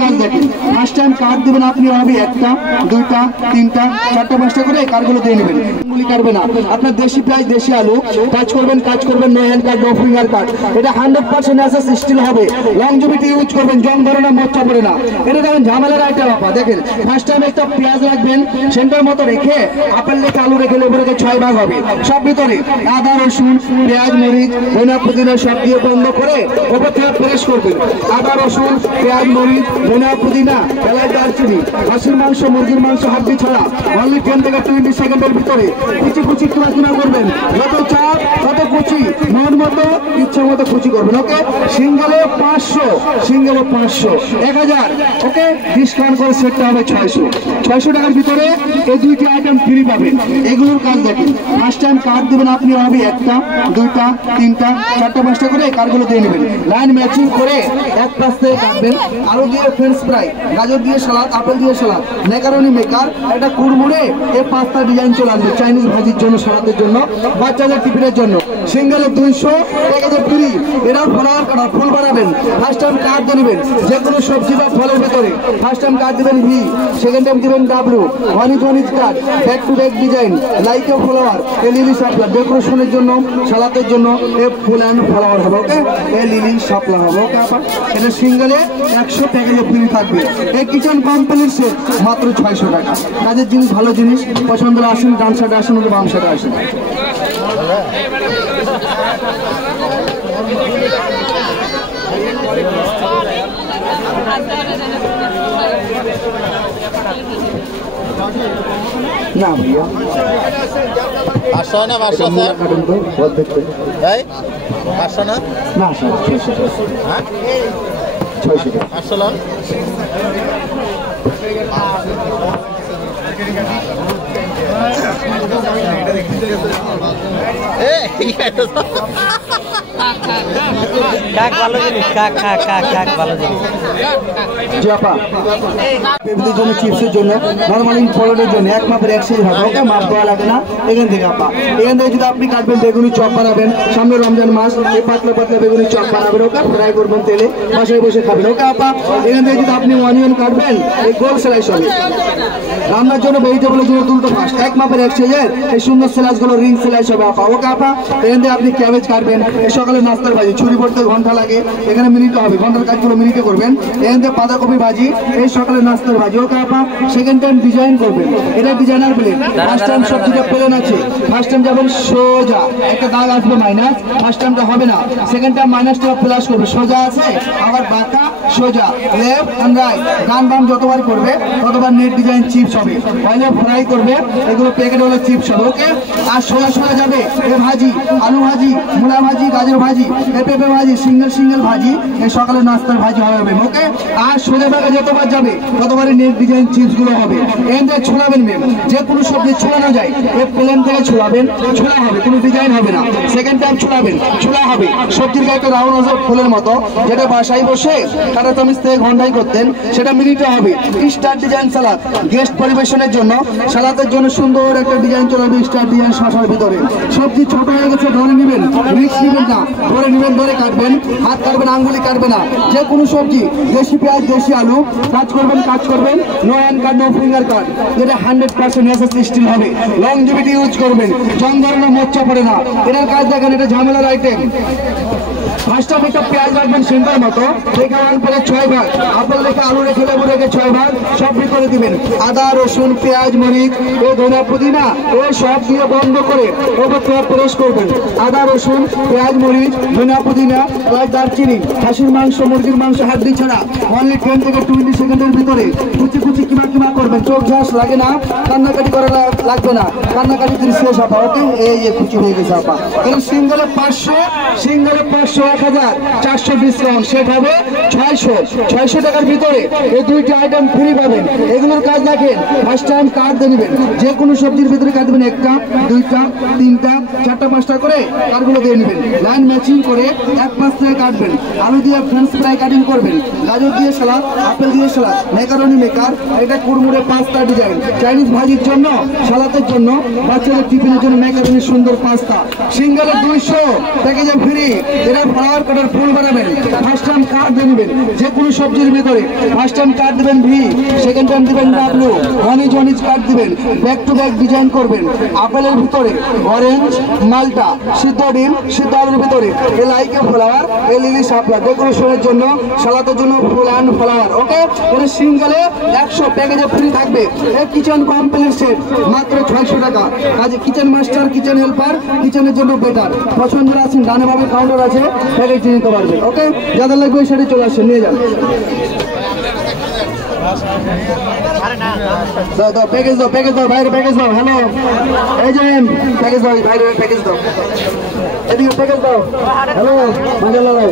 কাজ দেখেন। First time card দিবেন আপনি হবে একটা, দুইটা, তিনটা, চারটা, পাঁচটা করে কার্ডগুলো দিয়ে নেবেন। গুলি কাটবে না। আপনার দেশি পেঁয়াজ, দেশি আলু কাজ করবেন no hand card, no finger card. এটা 100% অ্যাসেস স্টিল হবে। লংজিভিটি ইউজ করবেন, জং ধরে না, মোচা পড়ে না। এটা দেখেন ঝামেলার আইটেম আপা। দেখেন ফার্স্ট টাইম একটা পেঁয়াজ রাখবেন সেন্টার মতো রেখে, আপেল রেখে, আলু রেখে, লেবু রেখে 6 ভাগ হবে। সব ভিতরে আদা, রসুন, পেঁয়াজ, মরিচ, ধনিয়া, পুদিনা সব দিয়ে বন্ধ করে ওপর থেকে প্রেস করবেন। আদা, রসুন, পেঁয়াজ, মরিচ, ধনিয়া, পুদিনা, এলাচ, দারচিনি, খাসির মাংস, মুরগির মাংস হাড্ডি ছাড়া অনলি 10 থেকে 20 সেকেন্ডের ভিতরে কুচি কুচি কিনা করবেন। যত চাপ তত কুচি, মন মতো ইচ্ছা মতো কুচি করবেন। ওকে, সিঙ্গেলে 500, সিঙ্গেলে 500, 1000। ওকে, ডিসকাউন্ট করে সেটটা হবে 600 টাকার ভিতরে এই দুইটি আইটেম ফ্রি পাবেন। এগুলোর কাজ দেখেন। ফার্স্ট টাইম কার্ড দিবেন আপনি হবে একটা, দুইটা, তিনটা, চারটা, পাঁচটা করে কার্ডগুলো দিয়ে নেবেন। লাইন ম্যাচিং করে এক পাশ থেকে কাটবেন। আলু দিয়ে ফ্রেঞ্চ ফ্রাই, গাজর দিয়ে সালাদ, আপেল দিয়ে সালাদ, ম্যাকারনি মেকার, একটা কুড়মুড়ে এই 5টা ডিজাইন চলে আসবে। চাইনিজ ভাজির জন্য, সালাদের জন্য, বাচ্চাদের টিফিনের জন্য। সিঙ্গেলে 200, প্যাকেজে ফ্রি। এরাও ফলোয়ার কাটা, ফুল বানাবেন। ফার্স্ট টাইম কার্ড দিয়ে নেবেন যে কোনো সবজি বা ফলের ভেতরে। ফার্স্ট টাইম কার্ড দেবেন ভি, সেকেন্ড টাইম দেবেন W, one is card, back to back design, like a flower, a lily শাপলা, ডেকোরেশনের জন্য, সালাদের জন্য এ ফুল অ্যান্ড ফলোয়ার হবে। ওকে, এ লিলি শাপলা হবে। ওকে আপা, এটা সিঙ্গেলে 100, প্যাকেজে ফ্রি থাকবে। এই কিচেন কমপ্লিট সেট মাত্র 600 টাকা। কাজের জিনিস, ভালো জিনিস, পছন্দ হলে আসুন, ডান সাইডে আসুন, বাম সাইডে আসুন। না भैया 500 না 500 স্যার কাটুন তো বহুত দেখতে ভাই 500 না না স্যার 600 হ্যাঁ 600 500 লাখ কাক ভালো জিনিস, কাক কাক কাক কাক ভালো জিনিস। জি আপা, বেবিদের জন্য, চিপসের জন্য, নর্মালি ফলের জন্য এক মাপের এক সাইজ হবে। ওকে, মাপ দেওয়া লাগে না। এখান থেকে আপা, এখান থেকে যদি আপনি কাটবেন বেগুনি চপ বানাবেন, সামনে রমজান মাস, এই পাতলা পাতলা বেগুনি চপ বানাবেন। ওকে, ফ্রাই করবেন তেলে, বাসায় বসে খাবেন। ওকে আপা, এখান থেকে যদি আপনি অনিয়ন কাটবেন, এই গোল স্লাইস হবে। রান্নার জন্য, ভেজিটেবলের জন্য তুলতে ফার্স্ট এক মাপের এক সাইজের এই সুন্দর স্লাইসগুলো রিং স্লাইস হবে আপা। ওকে আপা, এখান থেকে আপনি ক্যাবেজ কাটবেন। এই সকালে নাস্তার ভাজি, ছুরি পড়তে ঘন্টা লাগে, এখানে মিনিটে হবে। ঘন্টার কাজগুলো মিনিটে করবেন। এখান থেকে বাঁধাকপি ভাজি, এই সকালে নাস্তার ভাজি। ওকে আপা, সেকেন্ড টাইম ডিজাইন করবেন। এটা ডিজাইনার প্লেট। ফার্স্ট টাইম সবজিটা প্লেন আছে, ফার্স্ট টাইম যাবেন সোজা, একটা দাগ আসবে মাইনাস, ফার্স্ট টাইমটা হবে না। সেকেন্ড টাইম মাইনাসটা প্লাস করবে। সোজা আছে, আবার বাঁকা, সোজা, লেফট অ্যান্ড রাইট, ডান বাম যতবার করবে ততবার নেট ডিজাইন চিপস হবে। পয়লা ফ্রাই করবে, এগুলো প্যাকেট হলে চিপস হবে। ওকে, আর সোজা সোজা যাবে এ ভাজি, আলু ভাজি, মূলা ভাজি, গাজর ভাজি, এ পেঁপে ভাজি, সিঙ্গেল ভাজি, এই সকালে নাস্তার ভাজি হবে। ওকে, আর সোজা ভাগে যতবার যাবে ততবারই নেট ডিজাইন চিপস গুলো হবে। এখান থেকে ছোলাবেন ম্যাম, যে কোনো সবজি ছোলানো যায়, এ প্লেন থেকে ছোলাবেন, ছোলা হবে, কোনো ডিজাইন হবে না। সেকেন্ড টাইম ছোলাবেন, ছোলা হবে। সবজির গায়ে একটা রাউন্ড আছে ফুলের মতো, যেটা বাসায় বসে কাটা চামচ থেকে ঘন্টাই করতেন, সেটা মিনিটে হবে। স্টার ডিজাইন সালাদ, গেস্ট পরিবেশনের জন্য, সালাদের জন্য সুন্দর একটা ডিজাইন চলে আসবে স্টার ডিজাইন শসার ভিতরে। সবজি ছোট হয়ে গেছে, ধরে নেবেন, রিস্ক নেবেন না, ধরে নেবেন, ধরে কাটবেন, হাত কাটবেন, আঙ্গুলি কাটবে না। যে কোনো সবজি, দেশি পেঁয়াজ, দেশি আলু কাজ করবেন, no hand card, no finger card, যেটা 100% অ্যাসেস স্টিল হবে। লংজিভিটি ইউজ করবেন, জং ধরে না, মোচা পড়ে না। এটার কাজ দেখেন, এটা ঝামেলার আইটেম। ফার্স্ট টাইম একটা পেঁয়াজ রাখবেন সেন্টার মতো, রেখে 1 করে 6 ভাগ, আপেল রেখে, আলু রেখে, লেবু রেখে 6 ভাগ, সব করে দিবেন। আদা, রসুন, পেঁয়াজ, মরিচ, ও ধনিয়া, পুদিনা, ও সব দিয়ে বন্ধ করে ওপর থেকে প্রেস করবেন। আদা, রসুন, পেঁয়াজ, মরিচ, ধনিয়া, পুদিনা, এলাচ, দারচিনি, খাসির মাংস, মুরগির মাংস হাড্ডি ছাড়া অনলি 10 থেকে 20 সেকেন্ডের ভিতরে কুচি কুচি কিমা করবেন। চোখ ঝাঁস লাগে না, কান্নাকাটি করা লাগবে না, কান্নাকাটি তিনি শেষ আপা। ওকে, এই যে কুচি হয়ে গেছে আপা। এখানে সিঙ্গেলে 500, 1000, 400 ডিসকাউন্ট, সেট হবে 600 টাকার ভিতরে এই দুইটি আইটেম ফ্রি পাবেন। এগুলোর কাজ দেখেন, ফার্স্ট টাইম কার্ড দিয়ে নেবেন, যে কোনো সবজির ভিতরে কাট দেবেন, একটা, দুইটা, তিনটা, চারটা, পাঁচটা করে কার্ডগুলো দিয়ে নেবেন। লাইন ম্যাচিং করে এক পাশ থেকে কাটবেন। আলু দিয়ে ফ্রেঞ্চ ফ্রাই কাটিং করবেন, গাজর দিয়ে সালাদ, আপেল দিয়ে সালাদ, ম্যাকারনি মেকার, এটা কুড়মুড়ে 5টা ডিজাইন। চাইনিজ ভাজির জন্য, সালাদের জন্য, বাচ্চাদের টিফিনের জন্য ম্যাকারনি সুন্দর 5টা। সিঙ্গেলে 200, প্যাকেজে ফ্রি। এটা ফ্লাওয়ার কাটার ফুল বানাবেন, ফার্স্ট টাইম কার্ড দেবেন যে কোনো সবজির ভিতরে, ফার্স্ট টাইম কার্ড দেবেন ভি, সেকেন্ড টাইম দিবেন ডাব্লু, ওয়ান ইঞ্চ কার্ড দিবেন, ব্যাক টু ব্যাক ডিজাইন করবেন, আপেলের ভিতরে অরেঞ্জ, মালটা, সিদ্ধ ডিম, সিদ্ধ আলুর ভিতরে এই লাইকে ফ্লাওয়ার, এই লিলি শাপলা, ডেকোরেশনের জন্য, সালাদের জন্য ফুল অ্যান্ড ফ্লাওয়ার। ওকে, এটা সিঙ্গেলে 100, প্যাকেজে ফ্রি থাকবে। এই কিচেন কমপ্লিট সেট মাত্র 600 টাকা। কাজে কিচেন মাস্টার, কিচেন হেল্পার, কিচেনের জন্য বেটার। পছন্দ আছেন, ডানে ভাবে কাউন্টার আছে, প্যাকেজ নিতে পারবেন। ওকে, যাদের লাগবে সেটা চলে আসেন, নিয়ে যান। দাও প্যাকেজ দাও, প্যাকেজ দাও, বাইরে প্যাকেজ দাও। হ্যালো, এই যে প্যাকেজ দাও, বাইরে প্যাকেজ দাও, এদিকে প্যাকেজ দাও। হ্যালো, মাজালা দাও।